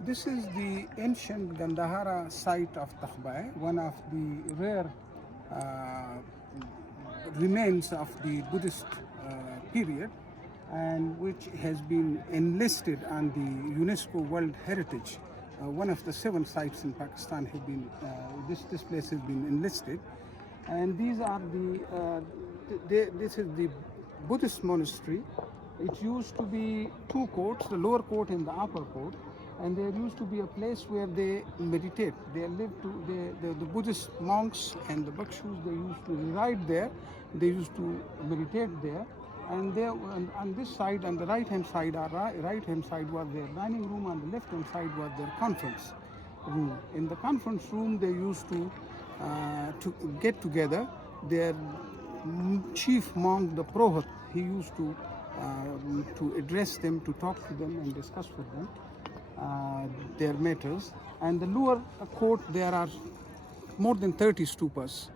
This is the ancient Gandhara site of Takht, one of the rare uh, remains of the Buddhist period, and which has been enlisted on the UNESCO World Heritage. One of the 7 sites in Pakistan have been, this place has been enlisted. And these are this is the Buddhist monastery. It used to be 2 courts, the lower court and the upper court, and there used to be a place where they meditate. They lived the Buddhist monks and the bhikshus, they used to reside there. They used to meditate there. And there, on this side, on the right-hand side, right-hand side was their dining room, on the left-hand side was their conference room. In the conference room, they used to get together. Their chief monk, the Prohat, he used to address them, to talk to them and discuss with them their matters. And the lower court, there are more than 30 stupas,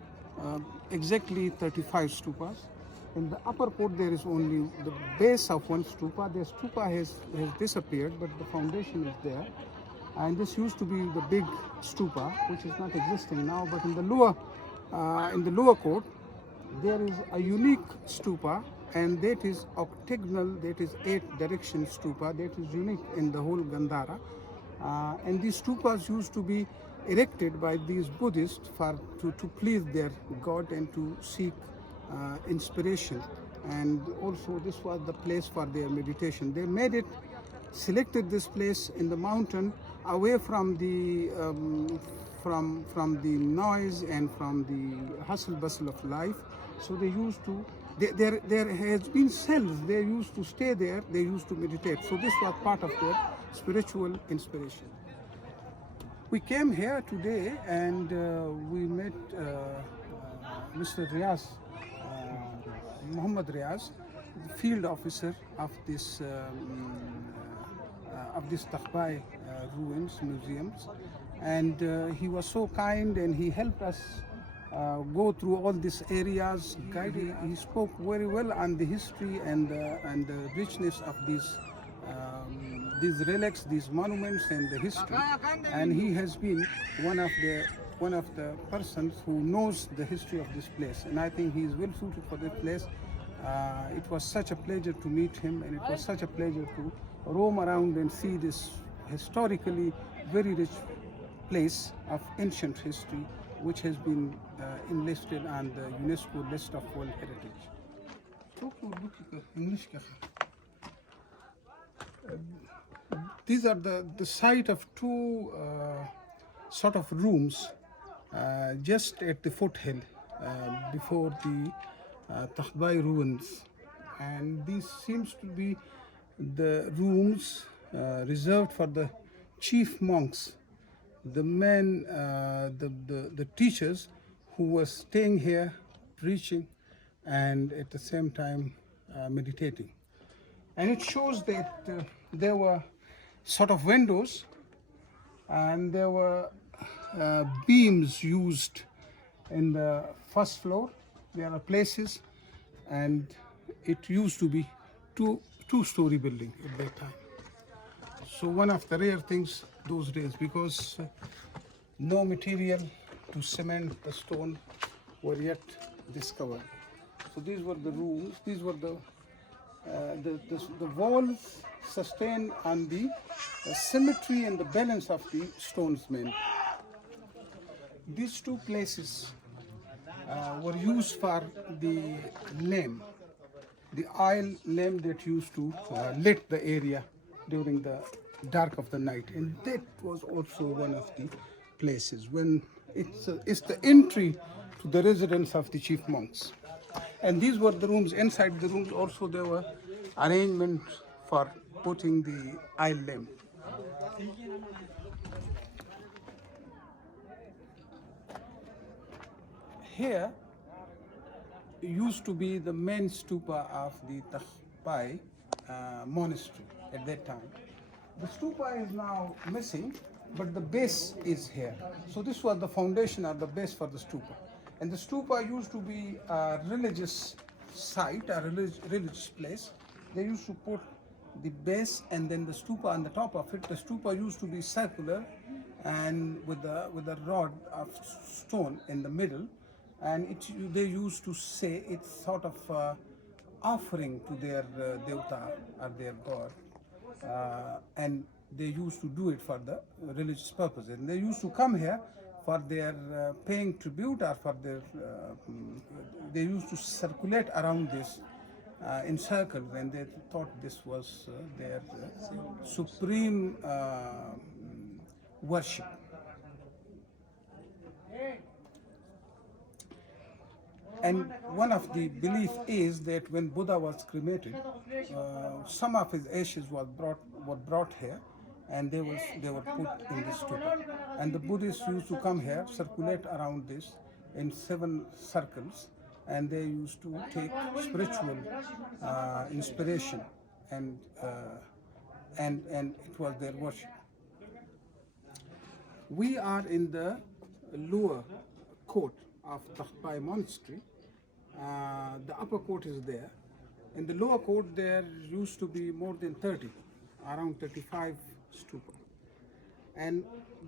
exactly 35 stupas. In the upper court, there is only the base of 1 stupa. The stupa has disappeared, but the foundation is there. And this used to be the big stupa, which is not existing now. But in the lower court, there is a unique stupa, and that is octagonal. That is 8-direction stupa. That is unique in the whole Gandhara. And these stupas used to be erected by these Buddhists to please their God and to seek inspiration. And also this was the place for their meditation. They selected this place in the mountain, away from the from the noise and from the hustle bustle of life. So they used to, there has been cells, they used to stay there, they used to meditate. So this was part of their spiritual inspiration. We came here today and we met Mr. Riaz, Muhammad Riaz, the field officer of this Takht ruins museums, and he was so kind and he helped us go through all these areas. He spoke very well on the history and the richness of these relics, these monuments, and the history. And he has been one of the persons who knows the history of this place, and I think he is well suited for this place. It was such a pleasure to meet him, and it was such a pleasure to roam around and see this historically very rich place of ancient history, which has been enlisted on the UNESCO list of World Heritage. These are the site of 2 sort of rooms just at the foothill before the Takht ruins, and these seems to be the rooms reserved for the chief monks, the men, the teachers who were staying here preaching and at the same time meditating. And it shows that there were sort of windows, and there were beams used in the first floor. There are places, and it used to be two-story building at that time. So one of the rare things those days, because no material to cement the stone were yet discovered. So these were the rooms. These were the walls sustained on the symmetry and the balance of the stones made. These 2 places were used for the lamp, the oil lamp that used to lit the area during the dark of the night, and that was also one of the places when it's the entry to the residence of the chief monks. And these were the rooms. Inside the rooms also there were arrangements for putting the oil lamp. Here used to be the main stupa of the Takht monastery at that time. The stupa is now missing, but the base is here. So this was the foundation or the base for the stupa. And the stupa used to be a religious site, a religious place. They used to put the base and then the stupa on the top of it. The stupa used to be circular and with a rod of stone in the middle, and they used to say it's sort of offering to their devta or their god, and they used to do it for the religious purposes. And they used to come here for their paying tribute or for their. They used to circulate around this in circles, and they thought this was their supreme worship. And one of the belief is that when Buddha was cremated, some of his ashes were brought here, and they were put in this stupa. And the Buddhists used to come here, circulate around this in 7 circles, and they used to take spiritual inspiration, and it was their worship. We are in the lower court of Takht monastery. The upper court is there. In the lower court there used to be more than 30, around 35 stupa. And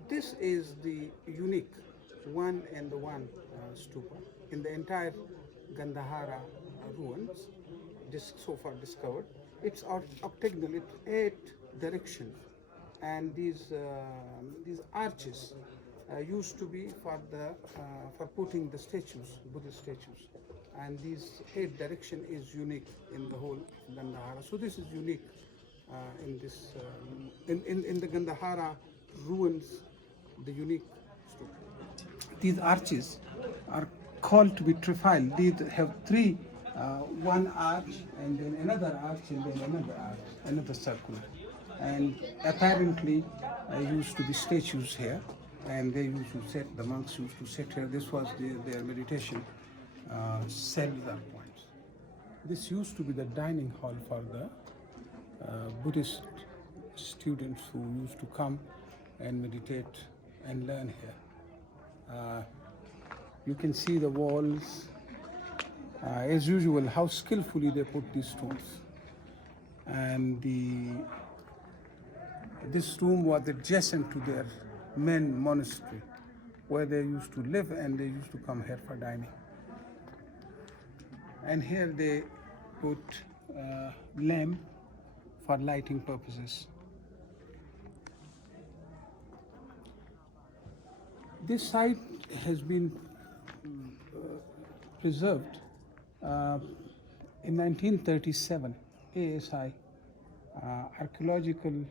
this is the unique one and the one stupa in the entire Gandhara ruins so far discovered. It's octagonal, it's 8 directions, and these arches used to be for putting the statues, Buddhist statues, and these 8 direction is unique in the whole Gandhara. So this is unique in this in the Gandhara ruins, the unique stupa. These arches are called to be trifile. These have 3, one arch and then another arch and then another arch, another circle. And apparently used to be statues here, and they used to sit, the monks used to sit here. This was their meditation cells or points. This used to be the dining hall for the Buddhist students who used to come and meditate and learn here. You can see the walls, as usual, how skillfully they put these stones. And this room was adjacent to their main monastery, where they used to live, and they used to come here for dining. And here they put lamp for lighting purposes. This site has been preserved in 1937, ASI, Archaeological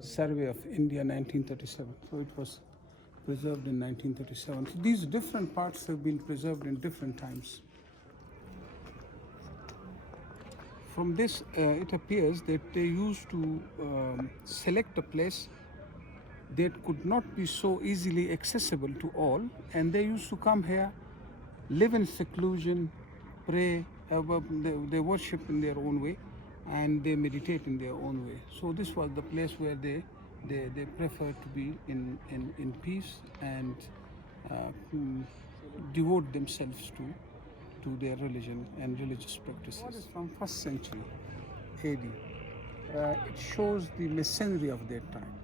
Survey of India, 1937. So it was preserved in 1937. So these different parts have been preserved in different times. From this, it appears that they used to select a place that could not be so easily accessible to all, and they used to come here, live in seclusion, pray, they worship in their own way, and they meditate in their own way. So this was the place where they prefer to be in peace and devote themselves to their religion and religious practices. What is from 1st century AD? It shows the masonry of that time.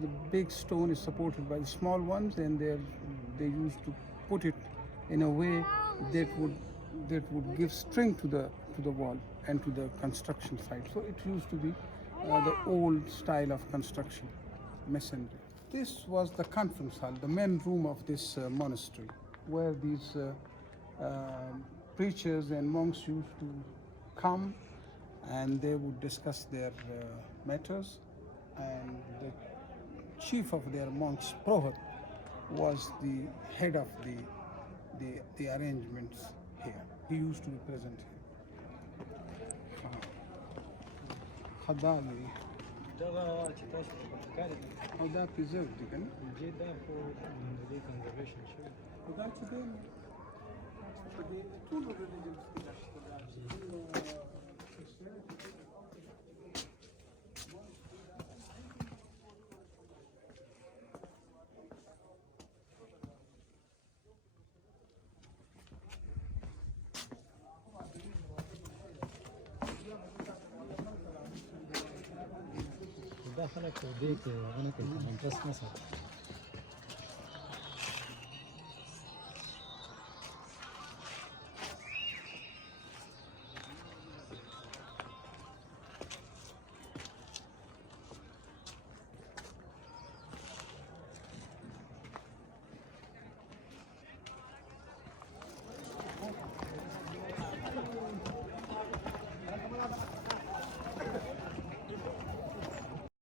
The big stone is supported by the small ones, and they used to put it in a way that would give strength to the wall and to the construction site. So it used to be the old style of construction, masonry. This was the conference hall, the main room of this monastery, where these preachers and monks used to come, and they would discuss their matters. And the chief of their monks, Prohat, was the head of the arrangements here. He used to be present here. Khadali. How that preserved, you can? خلك وديك غنك الانترست مثلا